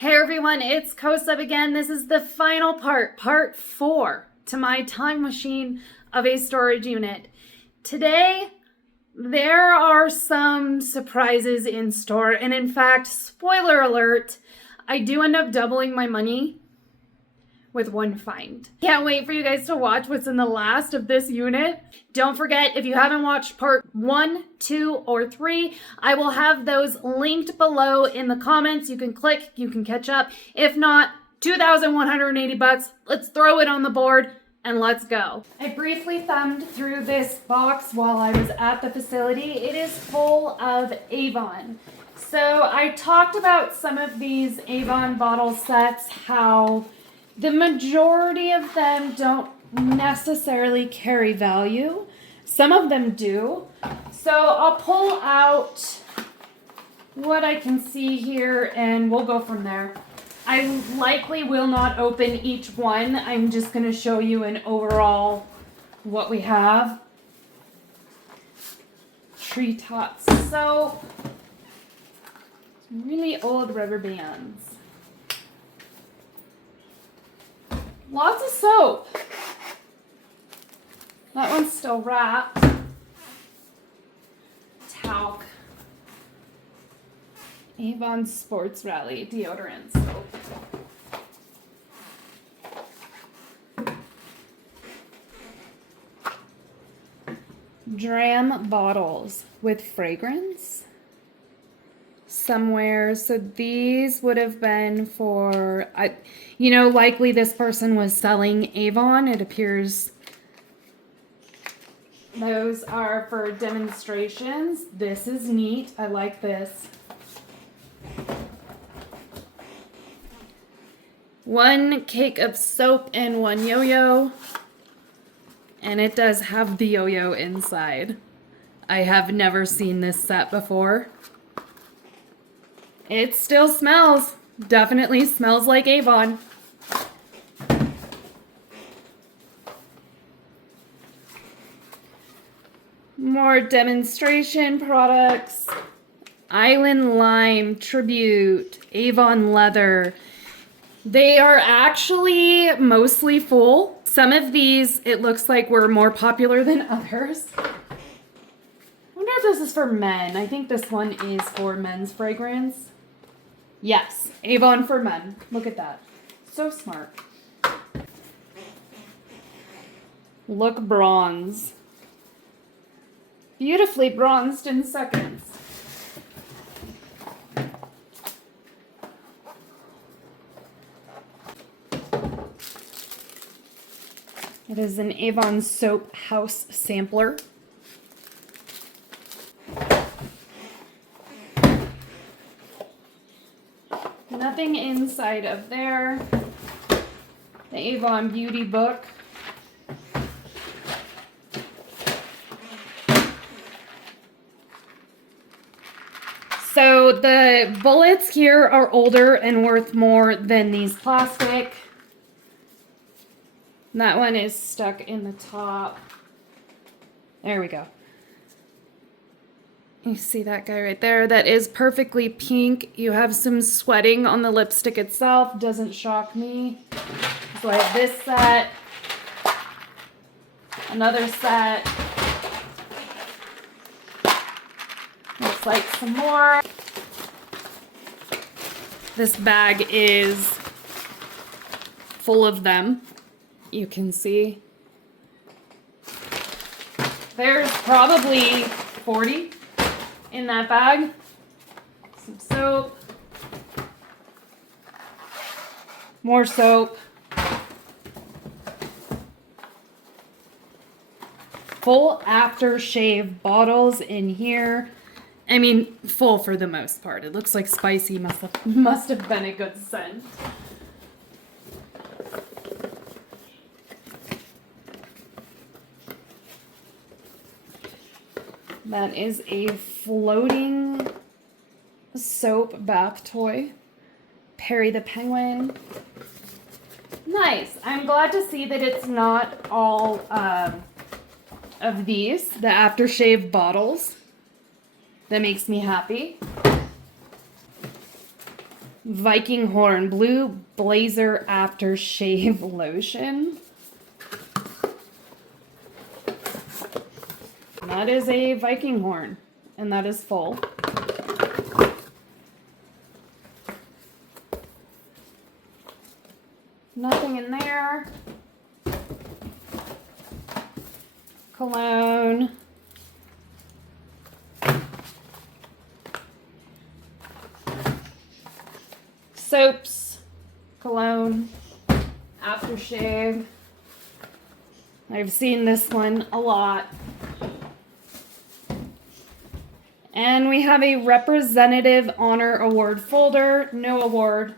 Hey everyone, it's Koseb again. This is the final part 4 to my time machine of a storage unit. Today, there are some surprises in store, and in fact, spoiler alert, I do end up doubling my money with one find. Can't wait for you guys to watch what's in the last of this unit. Don't forget, if you haven't watched part 1, 2, or 3, I will have those linked below in the comments. You can click, you can catch up. If not, 2,180 bucks. Let's throw it on the board and let's go. I briefly thumbed through this box while I was at the facility. It is full of Avon. So I talked about some of these Avon bottle sets, how the majority of them don't necessarily carry value. Some of them do. So I'll pull out what I can see here and we'll go from there. I likely will not open each one. I'm just going to show you an overall what we have. Treetops soap. Some really old rubber bands. Lots of soap. That one's still wrapped. Talc. Avon Sports Rally deodorant soap. Dram bottles with fragrance. Somewhere, so these would have been for, likely this person was selling Avon. It appears those are for demonstrations. This is neat. I like this. One cake of soap and one yo-yo. And it does have the yo-yo inside. I have never seen this set before. It still smells. Definitely smells like Avon. More demonstration products. Island Lime Tribute, Avon Leather. They are actually mostly full. Some of these, it looks like, were more popular than others. I wonder if this is for men. I think this one is for men's fragrance. Yes, Avon for men. Look at that. So smart. Look bronze. Beautifully bronzed in seconds. It is an Avon Soap House Sampler. Nothing inside of there. The Avon Beauty Book. So the bullets here are older and worth more than these plastic. That one is stuck in the top. There we go. You see that guy right there? That is perfectly pink. You have some sweating on the lipstick itself. Doesn't shock me. So I have this set. Another set. Looks like some more. This bag is full of them. You can see. There's probably 40 in that bag. Some soap. More soap. Full aftershave bottles in here. I mean, full for the most part. It looks like spicy must have been a good scent. That is a floating soap bath toy. Perry the Penguin. Nice. I'm glad to see that it's not all of these, the aftershave bottles. That makes me happy. Viking Horn Blue Blazer Aftershave Lotion. That is a Viking Horn, and that is full. Nothing in there. Cologne. Soaps. Cologne. Aftershave. I've seen this one a lot. And we have a Representative Honor Award folder. No award.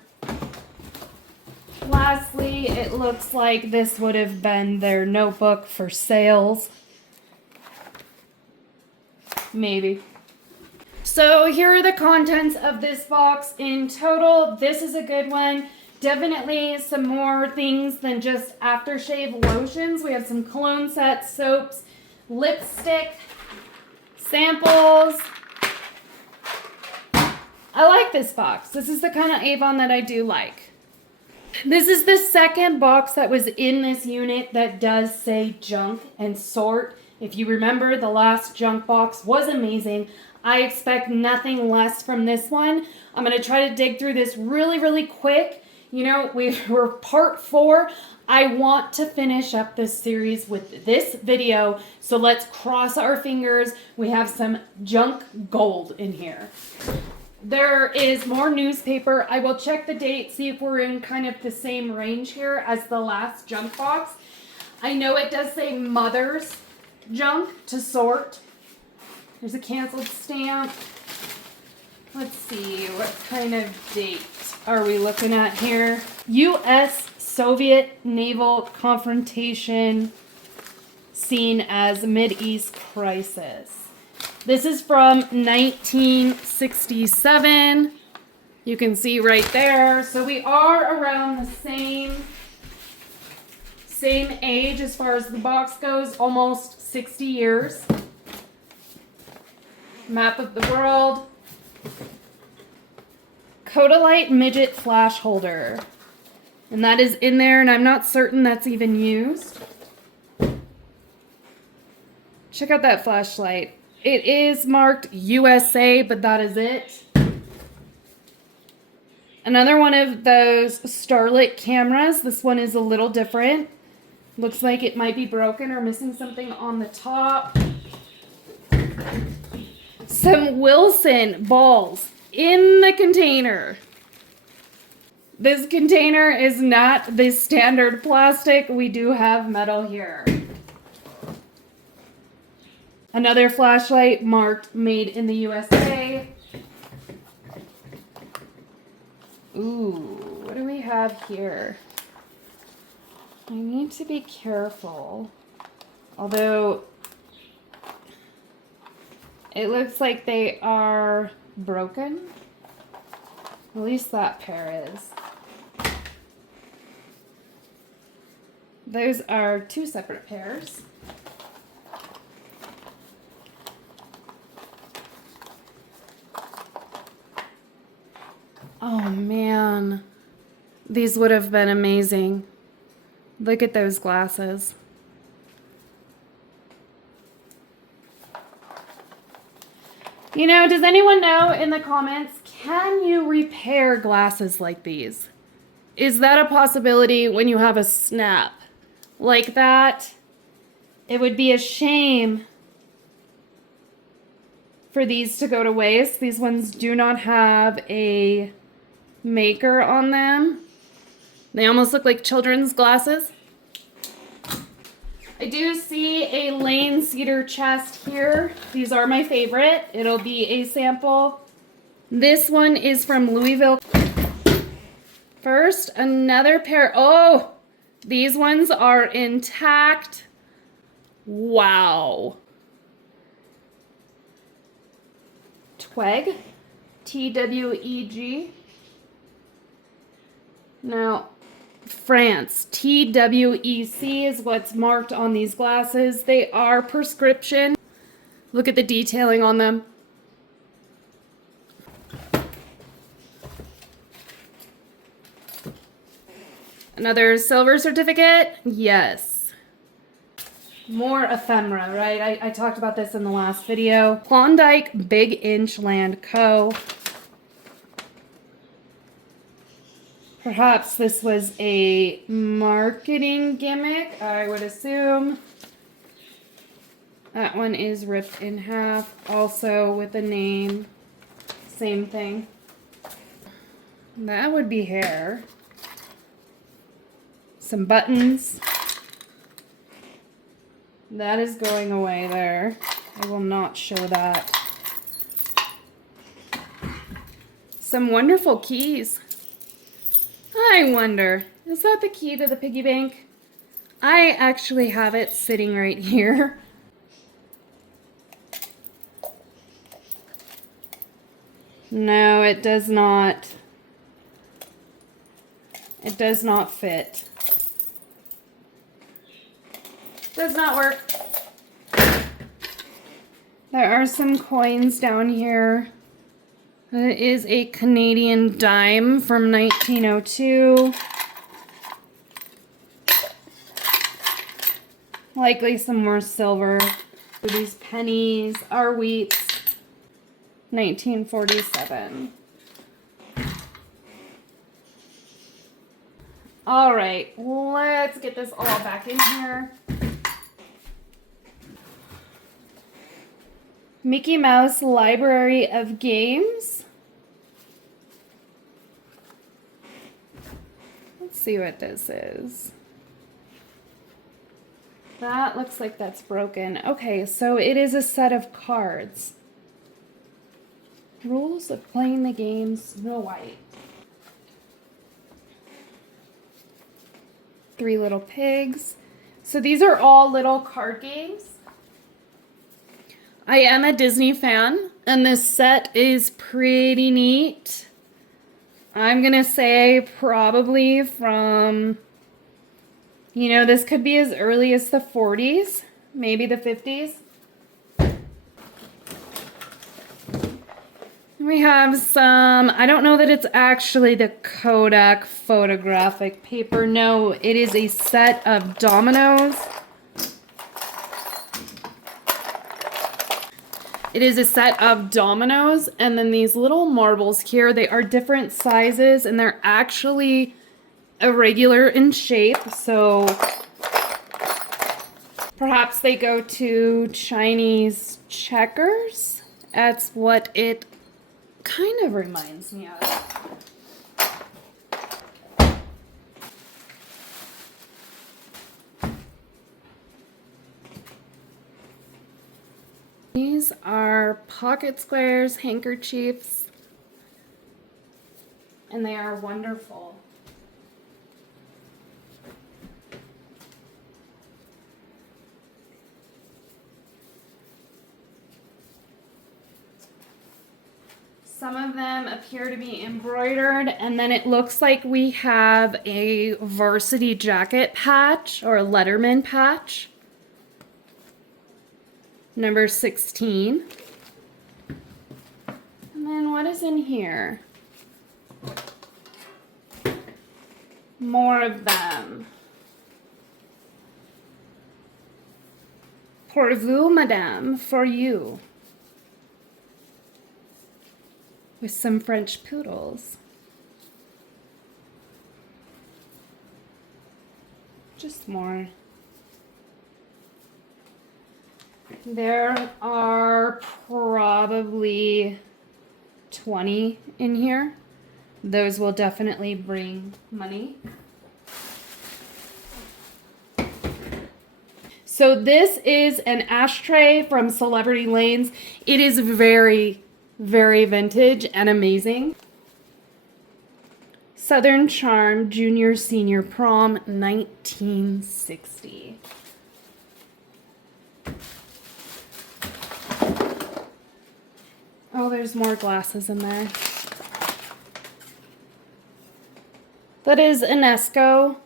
Lastly, it looks like this would have been their notebook for sales. Maybe. So here are the contents of this box in total. This is a good one. Definitely some more things than just aftershave lotions. We have some cologne sets, soaps, lipstick, samples. I like this box. This is the kind of Avon that I do like. This is the second box that was in this unit that does say junk and sort. If you remember, the last junk box was amazing. I expect nothing less from this one. I'm going to try to dig through this really quick. You know, we're part 4. I want to finish up this series with this video, so let's cross our fingers. We have some junk gold in here. There is more newspaper. I will check the date, see if we're in kind of the same range here as the last junk box. I know it does say Mother's Junk to sort. There's a canceled stamp. Let's see, what kind of date are we looking at here? U.S.-Soviet naval confrontation seen as Mideast crisis. This is from 1967. You can see right there. So we are around the same age as far as the box goes, almost 60 years. Map of the world. Kodalite midget flash holder. And that is in there, and I'm not certain that's even used. Check out that flashlight. It is marked USA, but that is it. Another one of those Starlit cameras. This one is a little different. Looks like it might be broken or missing something on the top. Some Wilson balls in the container. This container is not the standard plastic. We do have metal here. Another flashlight marked made in the USA. Ooh, what do we have here? I need to be careful. Although it looks like they are broken. At least that pair is. Those are 2 separate pairs. Oh man, these would have been amazing. Look at those glasses. You know, does anyone know in the comments, can you repair glasses like these? Is that a possibility when you have a snap like that? It would be a shame for these to go to waste. These ones do not have a maker on them. They almost look like children's glasses. I do see a Lane cedar chest here. These are my favorite. It'll be a sample. This one is from Louisville. First, another pair. Oh, these ones are intact. Wow. Tweg, T-W-E-G. Now, France, T-W-E-C is what's marked on these glasses. They are prescription. Look at the detailing on them. Another silver certificate? Yes. More ephemera, right? I talked about this in the last video. Klondike Big Inch Land Co. Perhaps this was a marketing gimmick, I would assume. That one is ripped in half, also with a name. Same thing. That would be hair. Some buttons. That is going away there. I will not show that. Some wonderful keys. I wonder, is that the key to the piggy bank? I actually have it sitting right here. No, it does not. It does not fit. Does not work. There are some coins down here. It is a Canadian dime from 1902. Likely some more silver. These pennies are wheats. 1947. All right, let's get this all back in here. Mickey Mouse Library of Games. Let's see what this is. That looks like that's broken. Okay, so it is a set of cards. Rules of playing the game, Snow White. 3 Little Pigs. So these are all little card games. I am a Disney fan, and this set is pretty neat. I'm gonna say probably from, you know, this could be as early as the 40s, maybe the 50s. We have some, I don't know that it's actually the Kodak photographic paper. No, it is a set of dominoes. It is a set of dominoes, and then these little marbles here, they are different sizes, and they're actually irregular in shape, so perhaps they go to Chinese checkers. That's what it kind of reminds me of. These are pocket squares, handkerchiefs, and they are wonderful. Some of them appear to be embroidered, and then it looks like we have a varsity jacket patch or a Letterman patch. Number 16. And then what is in here? More of them. Pour vous, madame, for you. With some French poodles. Just more. There are probably 20 in here. Those will definitely bring money. So this is an ashtray from Celebrity Lanes. It is very, very vintage and amazing. Southern Charm Junior Senior Prom 1960. Oh, there's more glasses in there. That is Enesco.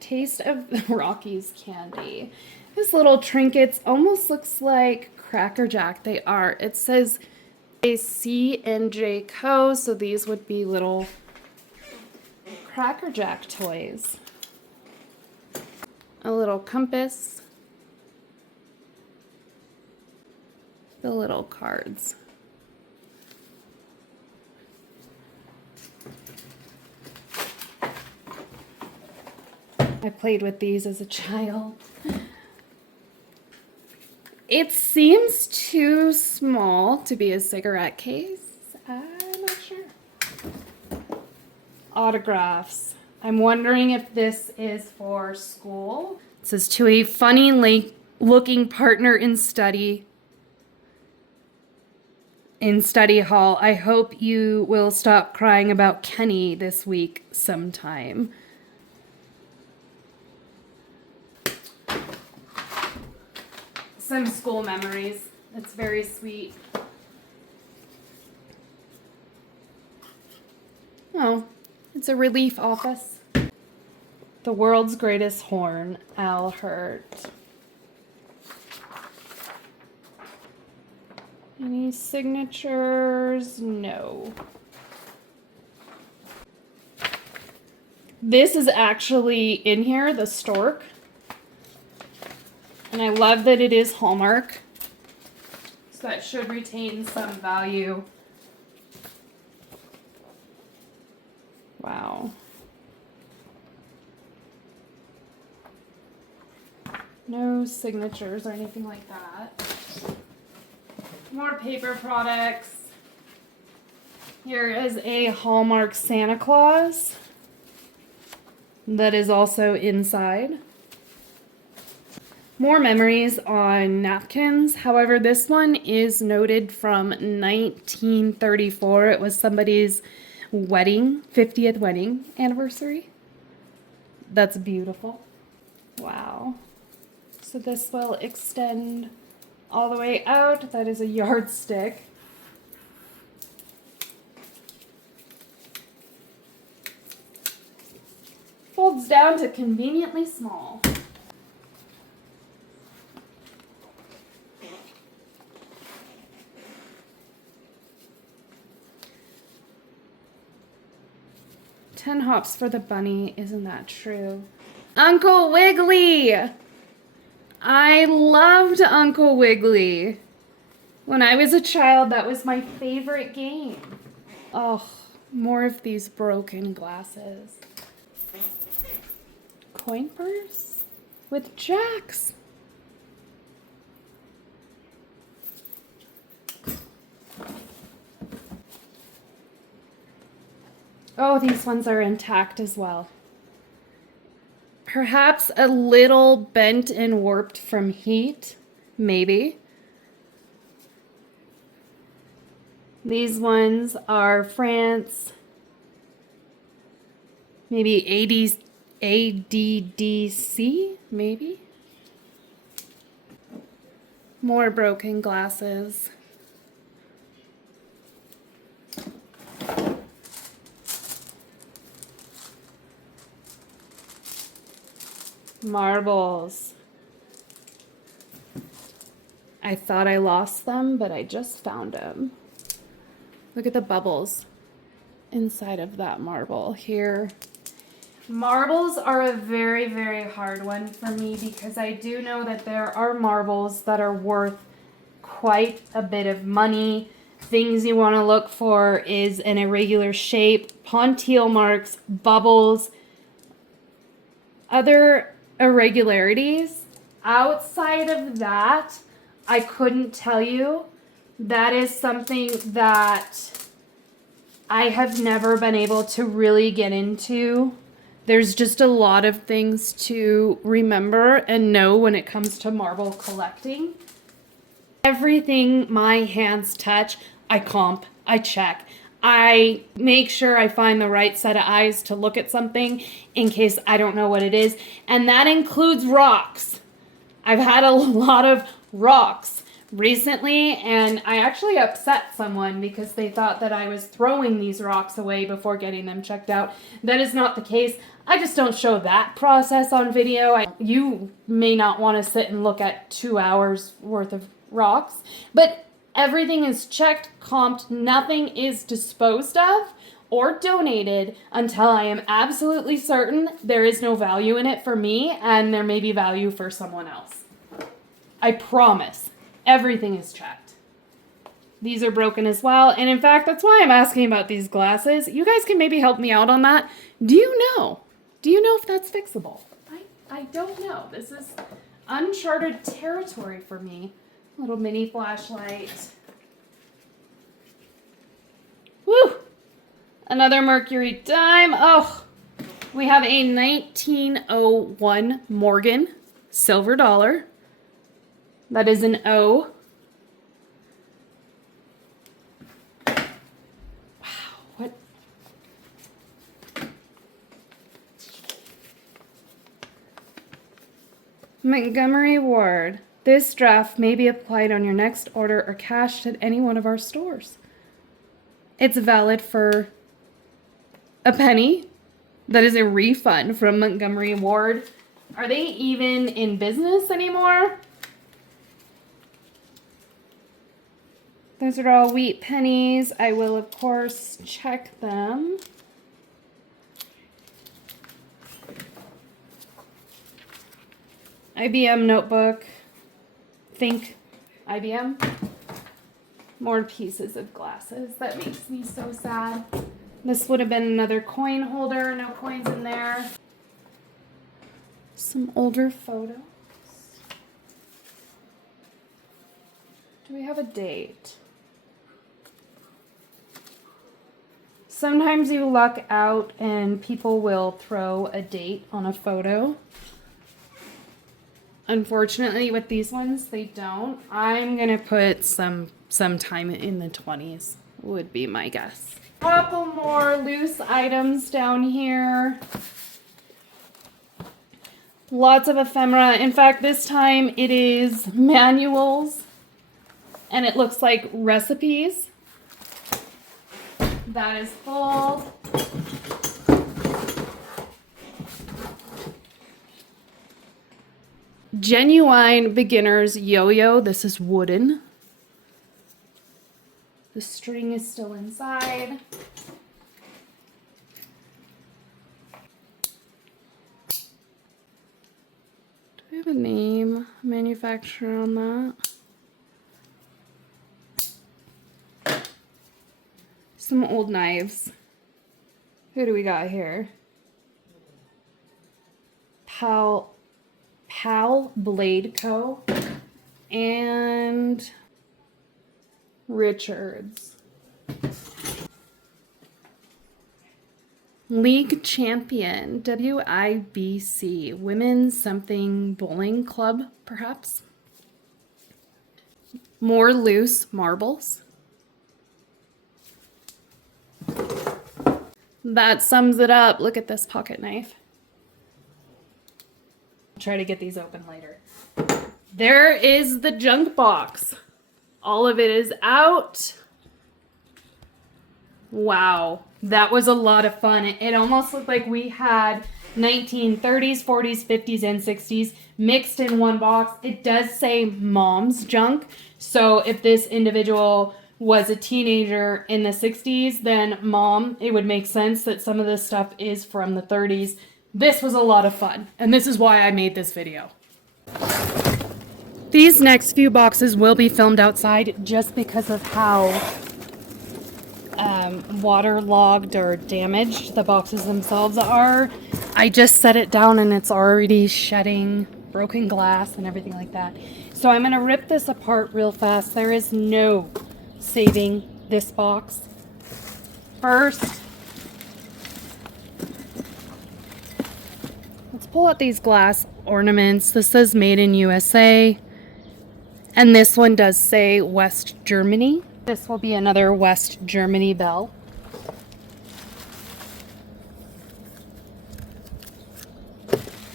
Taste of the Rockies candy. This little trinkets almost looks like Cracker Jack. They are. It says A C and J Co. So these would be little Cracker Jack toys. A little compass. The little cards. I played with these as a child. It seems too small to be a cigarette case. I'm not sure. Autographs. I'm wondering if this is for school. It says, to a funny looking partner in study hall. I hope you will stop crying about Kenny this week sometime. Some school memories. It's very sweet. Oh, it's a relief office. The world's greatest horn, Al Hurt. Any signatures? No. This is actually in here, the stork. And I love that it is Hallmark. So that should retain some value. Wow. No signatures or anything like that. More paper products. Here is a Hallmark Santa Claus that is also inside. More memories on napkins. However, this one is noted from 1934. It was somebody's wedding, 50th wedding anniversary. That's beautiful. Wow. So this will extend all the way out. That is a yardstick. Folds down to conveniently small. Ten hops for the bunny. Isn't that true? Uncle Wiggily! I loved Uncle Wiggily. When I was a child, that was my favorite game. Oh, more of these broken glasses. Coin purse with jacks. Oh, these ones are intact as well. Perhaps a little bent and warped from heat, maybe. These ones are France, maybe ADDC, maybe. More broken glasses. Marbles. I thought I lost them, but I just found them. Look at the bubbles inside of that marble here. Marbles are a very, very hard one for me because I do know that there are marbles that are worth quite a bit of money. Things you want to look for is an irregular shape, pontile marks, bubbles, other irregularities. Outside of that, I couldn't tell you. That is something that I have never been able to really get into. There's just a lot of things to remember and know when it comes to marble collecting. Everything my hands touch, I comp, I check. I make sure I find the right set of eyes to look at something in case I don't know what it is. And that includes rocks. I've had a lot of rocks recently, and I actually upset someone because they thought that I was throwing these rocks away before getting them checked out. That is not the case. I just don't show that process on video. You may not want to sit and look at 2 hours worth of rocks, but Everything is checked, comped, nothing is disposed of or donated until I am absolutely certain there is no value in it for me and there may be value for someone else. I promise. Everything is checked. These are broken as well. And in fact, that's why I'm asking about these glasses. You guys can maybe help me out on that. Do you know? Do you know if that's fixable? I don't know. This is uncharted territory for me. Little mini flashlight. Woo! Another Mercury dime. Oh, we have a 1901 Morgan silver dollar. That is an O. Wow, what? Montgomery Ward. This draft may be applied on your next order or cashed at any one of our stores. It's valid for a penny. That is a refund from Montgomery Ward. Are they even in business anymore? Those are all wheat pennies. I will, of course, check them. IBM notebook. Think IBM. More pieces of glasses. That makes me so sad. This would have been another coin holder. No coins in there. Some older photos. Do we have a date? Sometimes you luck out and people will throw a date on a photo. Unfortunately, with these ones, they don't. I'm gonna put some time in the 20s, would be my guess. Couple more loose items down here. Lots of ephemera. In fact, this time it is manuals, and it looks like recipes. That is full. Genuine Beginner's Yo-Yo. This is wooden. The string is still inside. Do we have a name, manufacturer on that? Some old knives. Who do we got here? Pal Blade Co. and Richards. League champion, WIBC, Women's Something Bowling Club, perhaps. More loose marbles. That sums it up. Look at this pocket knife. Try to get these open later. There is the junk box. All of it is out. Wow, that was a lot of fun. It almost looked like we had 1930s, 40s, 50s, and 60s mixed in one box. It does say mom's junk. So if this individual was a teenager in the 60s, then mom, it would make sense that some of this stuff is from the 30s. This was a lot of fun, and this is why I made this video. These next few boxes will be filmed outside just because of how waterlogged or damaged the boxes themselves are. I just set it down and it's already shedding broken glass and everything like that. So I'm going to rip this apart real fast. There is no saving this box. First, let's pull out these glass ornaments. This says made in USA. And this one does say West Germany. This will be another West Germany bell.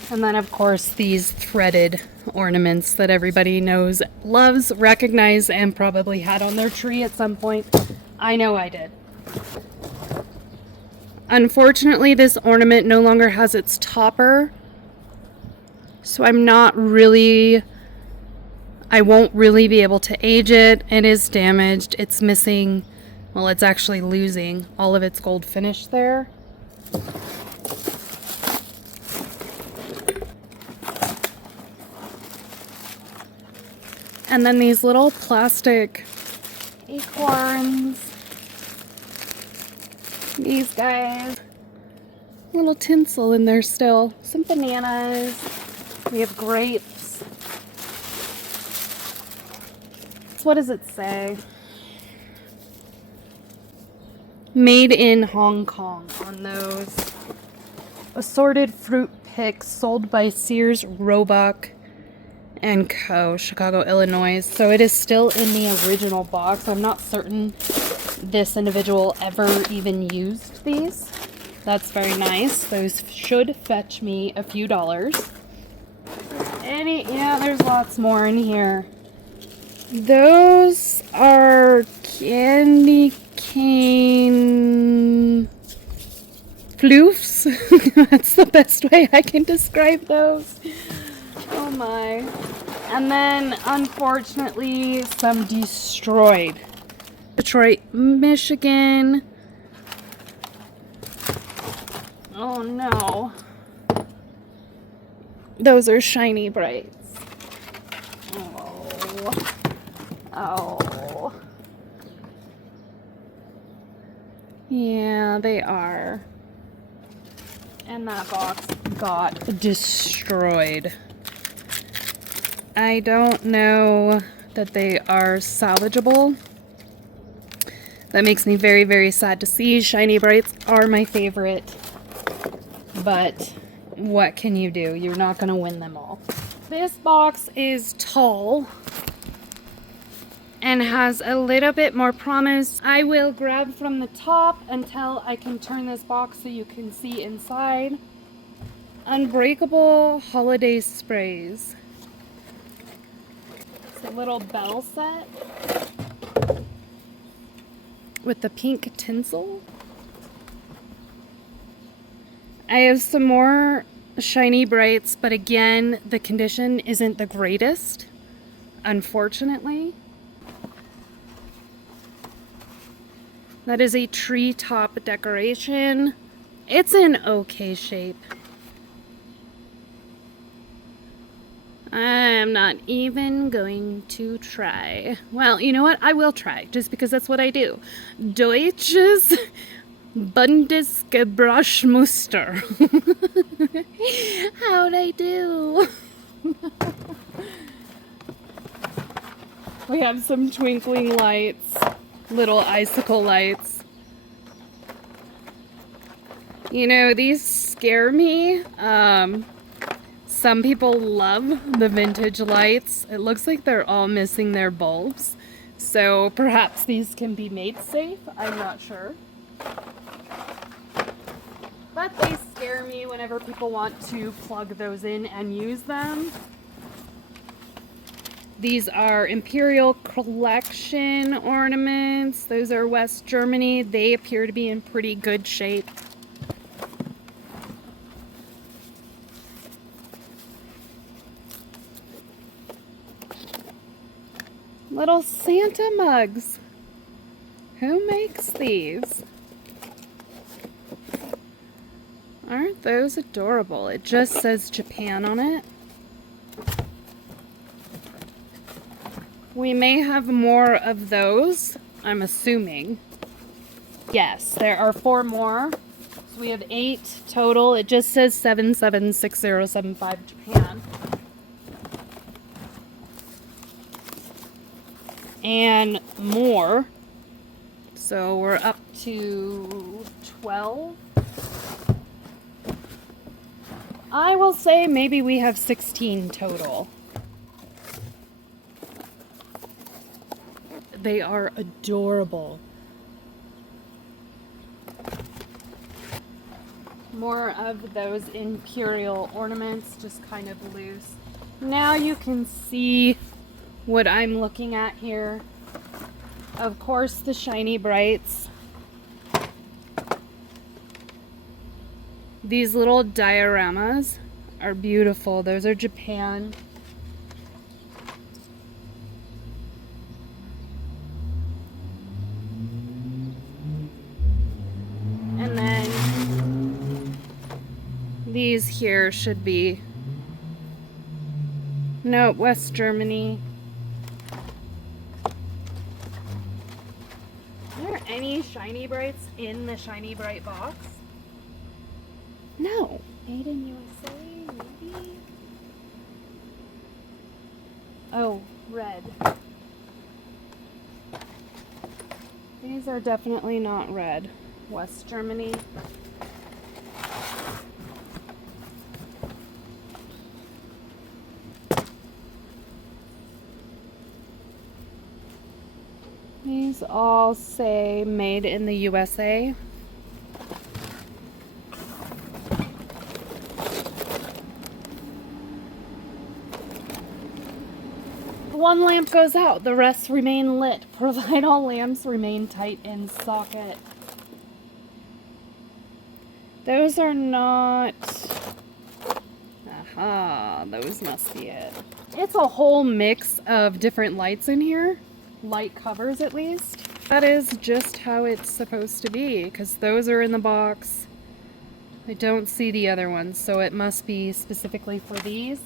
And then, of course, these threaded ornaments that everybody knows, loves, recognizes, and probably had on their tree at some point. I know I did. Unfortunately, this ornament no longer has its topper. So I'm not really I won't really be able to age it. It is damaged. It's missing, well, it's actually losing all of its gold finish there. And then these little plastic acorns. These guys. Little tinsel in there still. Some bananas. We have grapes. So what does it say? Made in Hong Kong on those. Assorted fruit picks sold by Sears, Roebuck and Co., Chicago, Illinois. So it is still in the original box. I'm not certain this individual ever even used these. That's very nice. Those should fetch me a few dollars. Yeah, there's lots more in here. Those are candy cane floofs. That's the best way I can describe those. Oh my. And then, unfortunately, some destroyed. Detroit, Michigan. Oh no. Those are shiny brights. Oh. Oh. Yeah, they are. And that box got destroyed. I don't know that they are salvageable. That makes me very, very sad to see. Shiny brights are my favorite. But what can you do? You're not going to win them all. This box is tall and has a little bit more promise. I will grab from the top until I can turn this box so you can see inside. Unbreakable holiday sprays. It's a little bell set with the pink tinsel. I have some more shiny brights, but again, the condition isn't the greatest, unfortunately. That is a treetop decoration. It's in okay shape. I am not even going to try. Well, you know what? I will try, just because that's what I do. Deutsches Bundesgebrauchsmuster. How'd I do? We have some twinkling lights, little icicle lights. You know, these scare me. Some people love the vintage lights. It looks like they're all missing their bulbs. So perhaps these can be made safe. I'm not sure. But they scare me whenever people want to plug those in and use them. These are Imperial Collection ornaments. Those are West Germany. They appear to be in pretty good shape. Little Santa mugs. Who makes these? Aren't those adorable? It just says Japan on it. We may have more of those, I'm assuming. Yes, there are 4 more. So we have 8 total. It just says 776075 Japan. And more. So we're up to 12. I will say maybe we have 16 total. They are adorable. More of those imperial ornaments, just kind of loose. Now you can see what I'm looking at here. Of course, the shiny brights. These little dioramas are beautiful. Those are Japan. These here should be, no, West Germany. Are there any Shiny Brights in the Shiny Bright box? No. Made in USA, maybe? Oh, red. These are definitely not red. West Germany. These all say made in the USA. One lamp goes out, the rest remain lit. Provide all lamps remain tight in socket. Those are not... Aha, those must be it. It's a whole mix of different lights in here. Light covers, at least. That is just how it's supposed to be, because those are in the box. I don't see the other ones, so it must be specifically for these.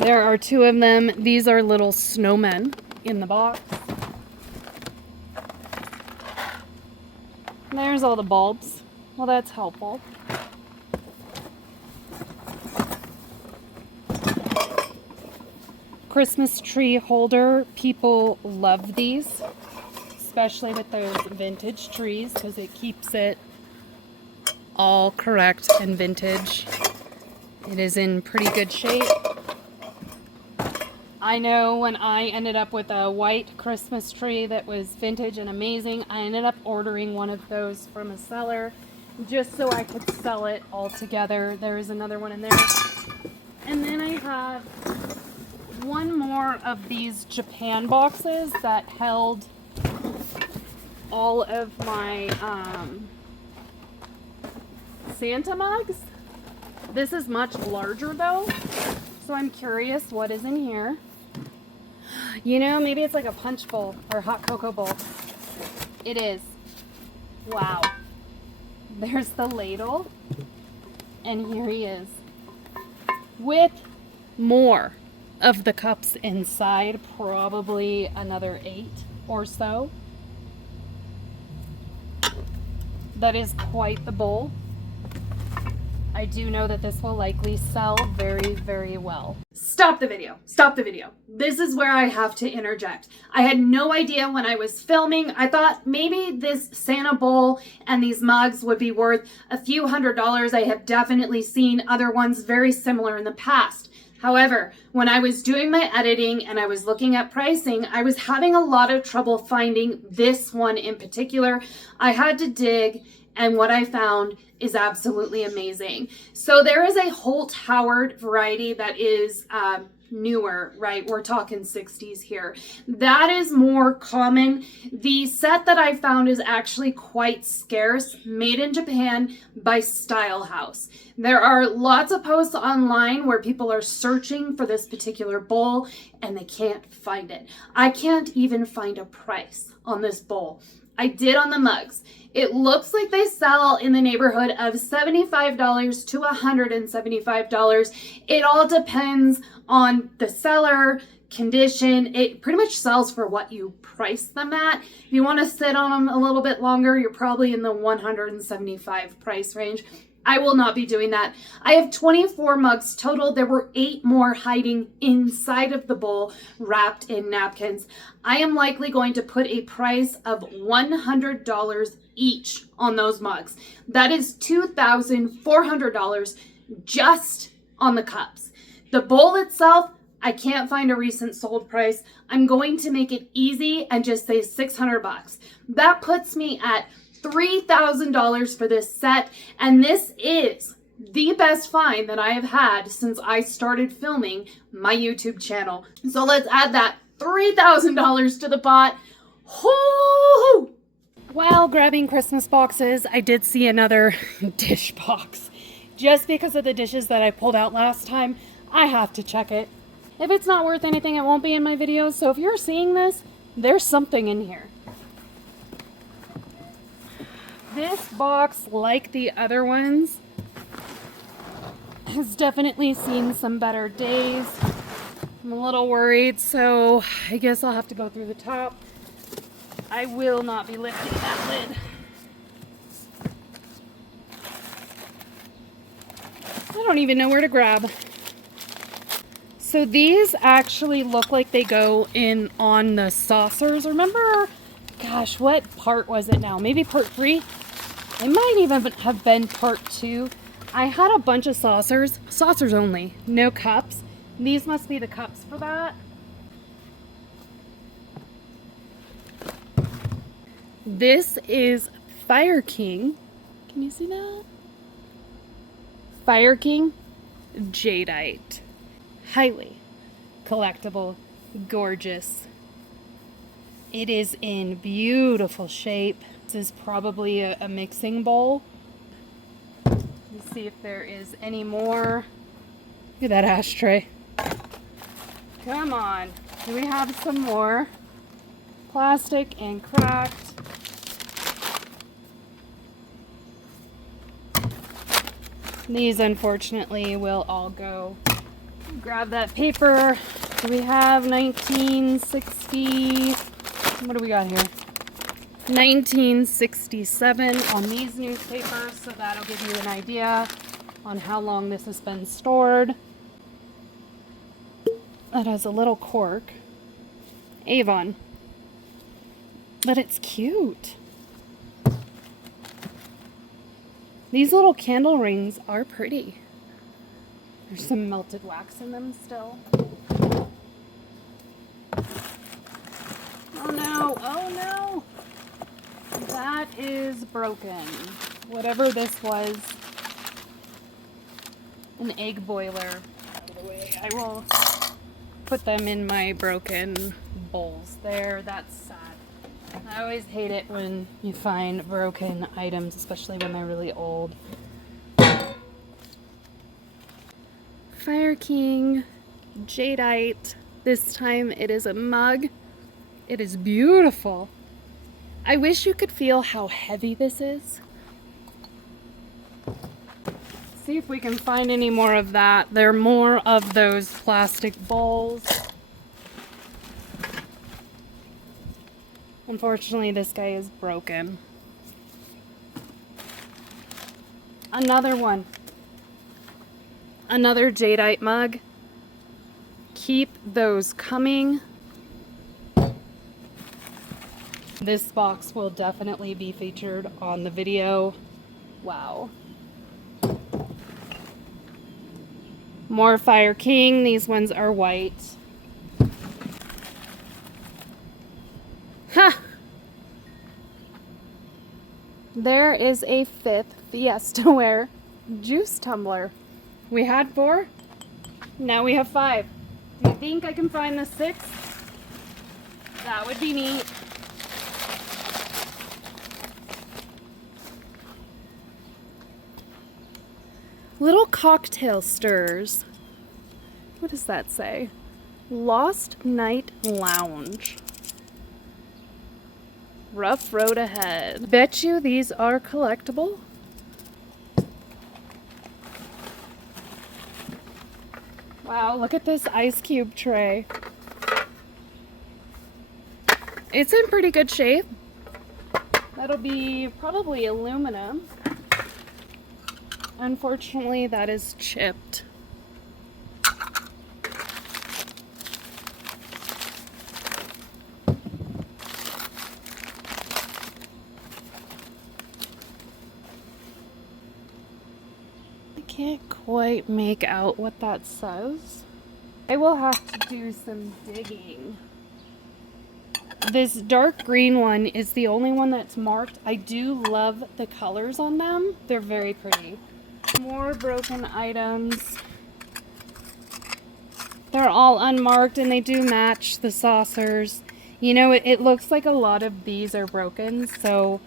There are two of them. These are little snowmen in the box. There's all the bulbs. Well, that's helpful. Christmas tree holder. People love these, especially with those vintage trees, because it keeps it all correct and vintage. It is in pretty good shape. I know when I ended up with a white Christmas tree that was vintage and amazing, I ended up ordering one of those from a seller just so I could sell it all together. There is another one in there. And then I have one more of these Japan boxes that held all of my Santa mugs. This is much larger though, so I'm curious what is in here. You know, maybe it's like a punch bowl or hot cocoa bowl. It is. Wow. There's the ladle. And here he is. With more of the cups inside. Probably another 8 or so. That is quite the bowl. I do know that this will likely sell very, very well. Stop the video. Stop the video. This is where I have to interject. I had no idea when I was filming. I thought maybe this Santa bowl and these mugs would be worth a few $100s. I have definitely seen other ones very similar in the past. However, when I was doing my editing and I was looking at pricing, I was having a lot of trouble finding this one in particular. I had to dig, and what I found is absolutely amazing. So there is a Holt Howard variety that is newer, right? We're talking 60s here. That is more common. The set that I found is actually quite scarce, made in Japan by Style House. There are lots of posts online where people are searching for this particular bowl and they can't find it. I can't even find a price on this bowl. I did on the mugs. It looks like they sell in the neighborhood of $75 to $175. It all depends on the seller, condition. It pretty much sells for what you price them at. If you want to sit on them a little bit longer, you're probably in the $175 price range. I will not be doing that. I have 24 mugs total. There were 8 more hiding inside of the bowl, wrapped in napkins. I am likely going to put a price of $100 each on those mugs. That is $2,400 just on the cups. The bowl itself, I can't find a recent sold price. I'm going to make it easy and just say $600. That puts me at $3,000 for this set, and this is the best find that I have had since I started filming my YouTube channel. So let's add that $3,000 to the pot. Woo! While grabbing Christmas boxes, I did see another dish box. Just because of the dishes that I pulled out last time, I have to check it. If it's not worth anything, it won't be in my videos. So if you're seeing this, there's something in here. This box, like the other ones, has definitely seen some better days. I'm a little worried, so I guess I'll have to go through the top. I will not be lifting that lid. I don't even know where to grab. So these actually look like they go in on the saucers. Remember, gosh, what part was it now? Maybe part 3? It might even have been part 2. I had a bunch of saucers only, no cups. These must be the cups for that. This is Fire King. Can you see that? Fire King Jadeite. Highly collectible, gorgeous. It is in beautiful shape. This is probably a mixing bowl. Let's see if there is any more. Look at that ashtray. Come on. Do we have some more? Plastic and cracked. These unfortunately will all go. Grab that paper. Do we have 1960? What do we got here? 1967 on these newspapers, so that'll give you an idea on how long this has been stored. That has a little cork. Avon. But it's cute. These little candle rings are pretty. There's some melted wax in them still. Oh no, oh no! That is broken. Whatever this was. An egg boiler. By the way, I will put them in my broken bowls there. That's sad. I always hate it when you find broken items, especially when they're really old. Fire King Jadeite. This time it is a mug. It is beautiful. I wish you could feel how heavy this is. See if we can find any more of that. There are more of those plastic bowls. Unfortunately, this guy is broken. Another one. Another Jadeite mug. Keep those coming. This box will definitely be featured on the video. Wow. More Fire King. These ones are white. Ha! There is a 5th Fiestaware juice tumbler. We had 4. Now we have 5. Do you think I can find the 6th? That would be neat. Little cocktail stirs. What does that say? Lost Night Lounge. Rough road ahead. Bet you these are collectible. Wow, look at this ice cube tray. It's in pretty good shape. That'll be probably aluminum. Unfortunately, that is chipped. I can't quite make out what that says. I will have to do some digging. This dark green one is the only one that's marked. I do love the colors on them. They're very pretty. More broken items. They're all unmarked and they do match the saucers. You know, it looks like a lot of these are broken, so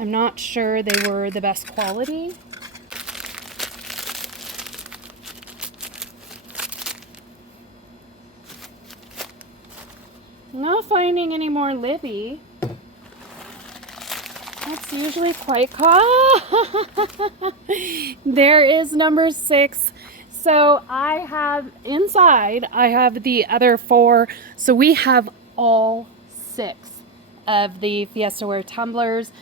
I'm not sure they were the best quality. I'm not finding any more Libby. That's usually quite There is number 6. So I have inside, I have the other 4. So we have all 6 of the Fiestaware tumblers.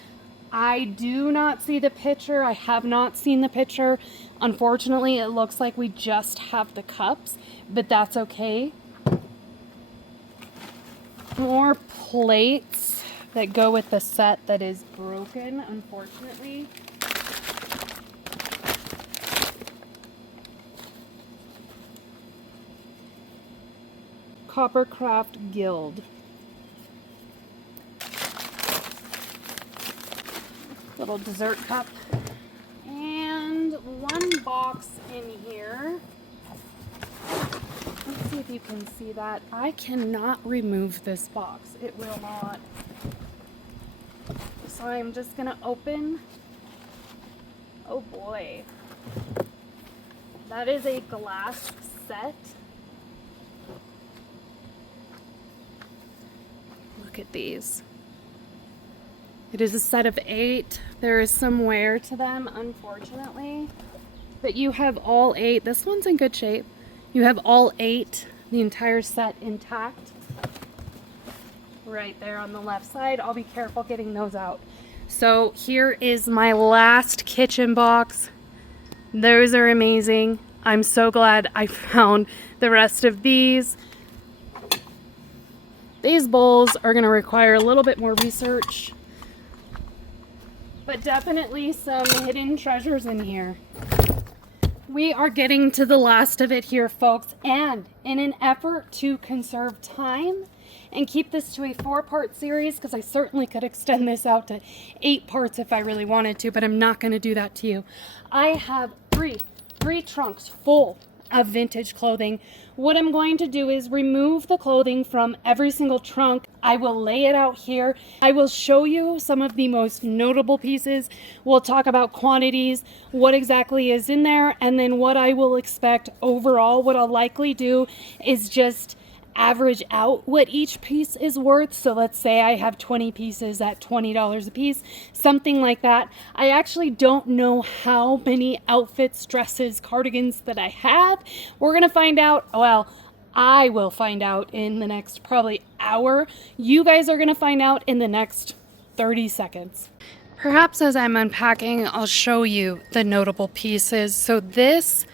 I do not see the picture. I have not seen the picture. Unfortunately, it looks like we just have the cups, but that's okay. More plates that go with the set that is broken, unfortunately. Coppercraft Guild. Little dessert cup. And one box in here. Let's see if you can see that. I cannot remove this box. It will not. So I'm just gonna open. Oh boy. That is a glass set. Look at these. It is a set of 8. There is some wear to them, unfortunately. But you have all 8. This one's in good shape. You have all 8, the entire set intact. Right there on the left side. I'll be careful getting those out. So here is my last kitchen box. Those are amazing. I'm so glad I found the rest of these. These bowls are going to require a little bit more research, but definitely some hidden treasures in here. We are getting to the last of it here, folks, and in an effort to conserve time and keep this to a 4-part series, because I certainly could extend this out to 8 parts if I really wanted to, but I'm not going to do that to you. I have three trunks full of vintage clothing. What I'm going to do is remove the clothing from every single trunk. I will lay it out here. I will show you some of the most notable pieces. We'll talk about quantities, what exactly is in there, and then what I will expect overall. What I'll likely do is just average out what each piece is worth. So let's say I have 20 pieces at $20 a piece, something like that. I actually don't know how many outfits, dresses, cardigans that I have. We're gonna find out. Well, I will find out in the next probably hour. You guys are gonna find out in the next 30 seconds. Perhaps as I'm unpacking, I'll show you the notable pieces. So this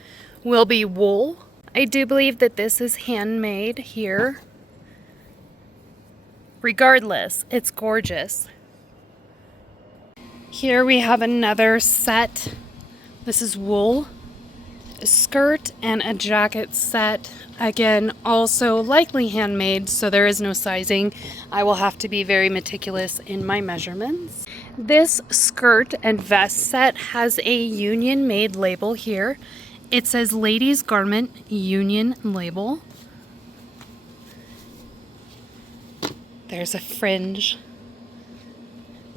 will be wool. I do believe that this is handmade here. Regardless, it's gorgeous. Here we have another set. This is wool, a skirt and a jacket set. Again, also likely handmade, so there is no sizing. I will have to be very meticulous in my measurements. This skirt and vest set has a union made label here. It says ladies garment union label. There's a fringe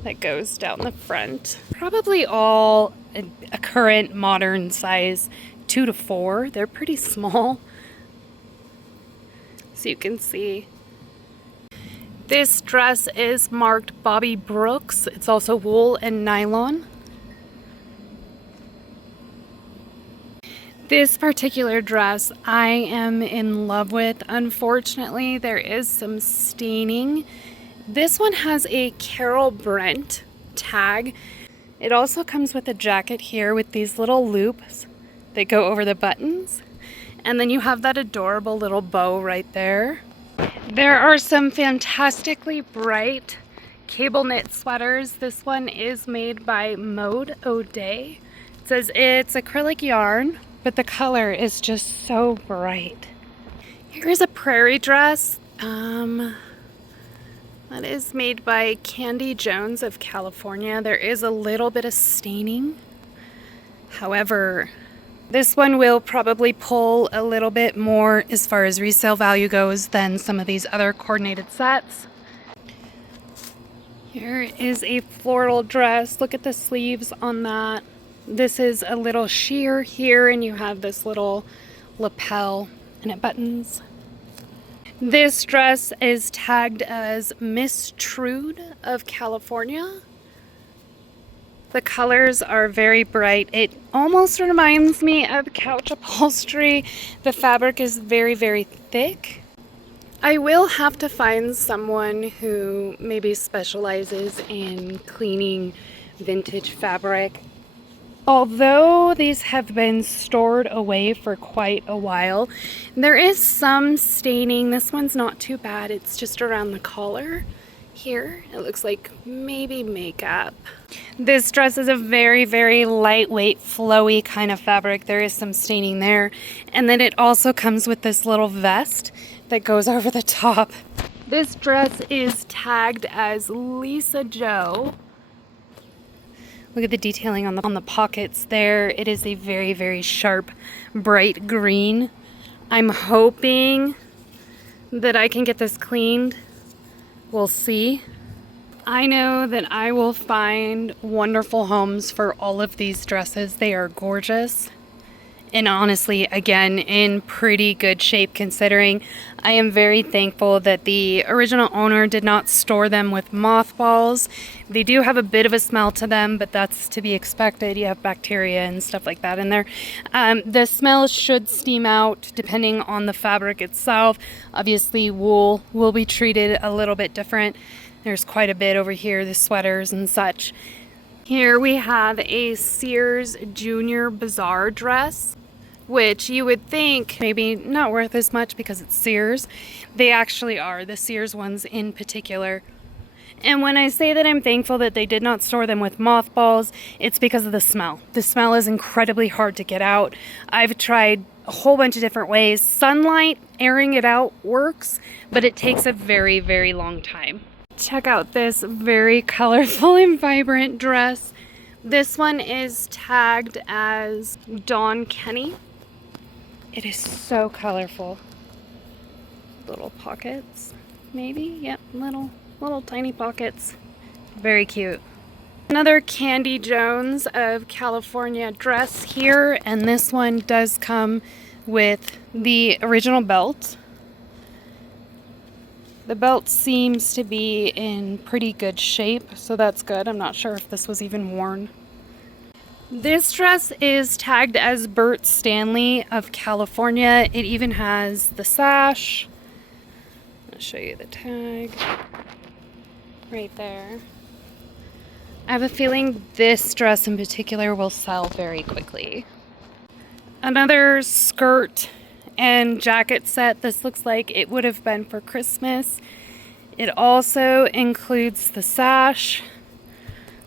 that goes down the front. Probably all a current modern size 2 to 4. They're pretty small. So you can see. This dress is marked Bobby Brooks. It's also wool and nylon. This particular dress I am in love with. Unfortunately, there is some staining. This one has a Carol Brent tag. It also comes with a jacket here with these little loops that go over the buttons. And then you have that adorable little bow right there. There are some fantastically bright cable knit sweaters. This one is made by Mode O'Day. It says it's acrylic yarn, but the color is just so bright. Here's a prairie dress. That is made by Candy Jones of California. There is a little bit of staining. However, this one will probably pull a little bit more as far as resale value goes than some of these other coordinated sets. Here is a floral dress. Look at the sleeves on that. This is a little sheer here, and you have this little lapel, and it buttons. This dress is tagged as Miss Trude of California. The colors are very bright. It almost reminds me of couch upholstery. The fabric is very, very thick. I will have to find someone who maybe specializes in cleaning vintage fabric. Although these have been stored away for quite a while, there is some staining. This one's not too bad. It's just around the collar here. It looks like maybe makeup. This dress is a very, very lightweight, flowy kind of fabric. There is some staining there. And then it also comes with this little vest that goes over the top. This dress is tagged as Lisa Joe. Look at the detailing on the pockets there. It is a very, very sharp, bright green. I'm hoping that I can get this cleaned. We'll see. I know that I will find wonderful homes for all of these dresses. They are gorgeous. And honestly, again, in pretty good shape considering. I am very thankful that the original owner did not store them with mothballs. They do have a bit of a smell to them, but that's to be expected. You have bacteria and stuff like that in there. The smell should steam out depending on the fabric itself. Obviously, wool will be treated a little bit different. There's quite a bit over here, the sweaters and such. Here we have a Sears Junior Bazaar dress, which you would think maybe not worth as much because it's Sears. They actually are, the Sears ones in particular. And when I say that I'm thankful that they did not store them with mothballs, it's because of the smell. The smell is incredibly hard to get out. I've tried a whole bunch of different ways. Sunlight, airing it out works, but it takes a very, very long time. Check out this very colorful and vibrant dress. This one is tagged as Dawn Kenny. It is so colorful. Little pockets, maybe? Yep, little tiny pockets. Very cute. Another Candy Jones of California dress here, and this one does come with the original belt. The belt seems to be in pretty good shape, so that's good. I'm not sure if this was even worn. This dress is tagged as Bert Stanley of California. It even has the sash. I'll show you the tag right there. I have a feeling this dress in particular will sell very quickly. Another skirt and jacket set. This looks like it would have been for Christmas. It also includes the sash.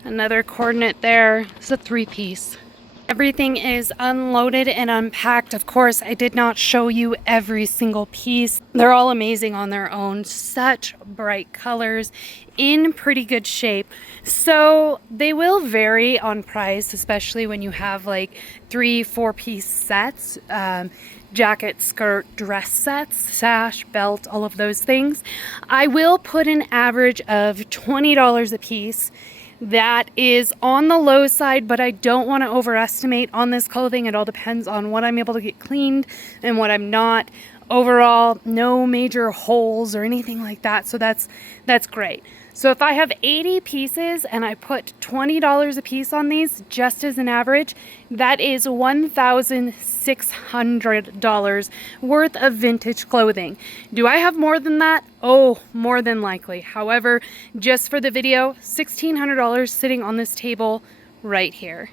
Another coordinate there. It's a three-piece. Everything is unloaded and unpacked. Of course, I did not show you every single piece. They're all amazing on their own. Such bright colors, in pretty good shape. So they will vary on price, especially when you have like 3-4 piece sets. Jacket, skirt, dress sets, sash, belt, all of those things. I will put an average of $20 a piece. That is on the low side, but I don't want to overestimate on this clothing. It all depends on what I'm able to get cleaned and what I'm not. Overall, no major holes or anything like that, so that's great. So if I have 80 pieces and I put $20 a piece on these, just as an average, that is $1,600 worth of vintage clothing. Do I have more than that? Oh, more than likely. However, just for the video, $1,600 sitting on this table right here.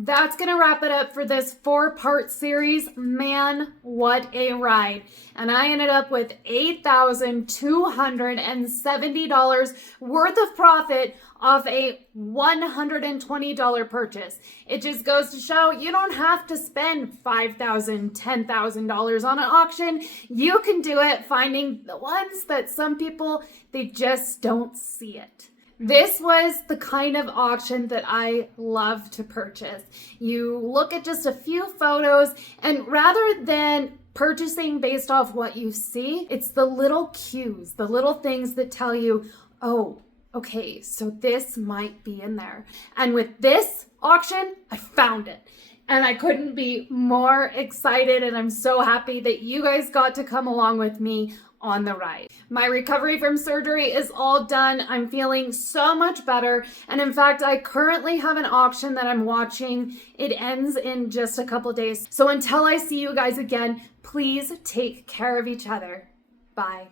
That's going to wrap it up for this 4-part series. Man, what a ride. And I ended up with $8,270 worth of profit off a $120 purchase. It just goes to show you don't have to spend $5,000, $10,000 on an auction. You can do it finding the ones that some people, they just don't see it. This was the kind of auction that I love to purchase. You look at just a few photos, and rather than purchasing based off what you see, it's the little cues, the little things that tell you, oh, okay, so this might be in there. And with this auction, I found it. And I couldn't be more excited, and I'm so happy that you guys got to come along with me on the rise. My recovery from surgery is all done. I'm feeling so much better. And in fact, I currently have an auction that I'm watching. It ends in just a couple days. So until I see you guys again, please take care of each other. Bye.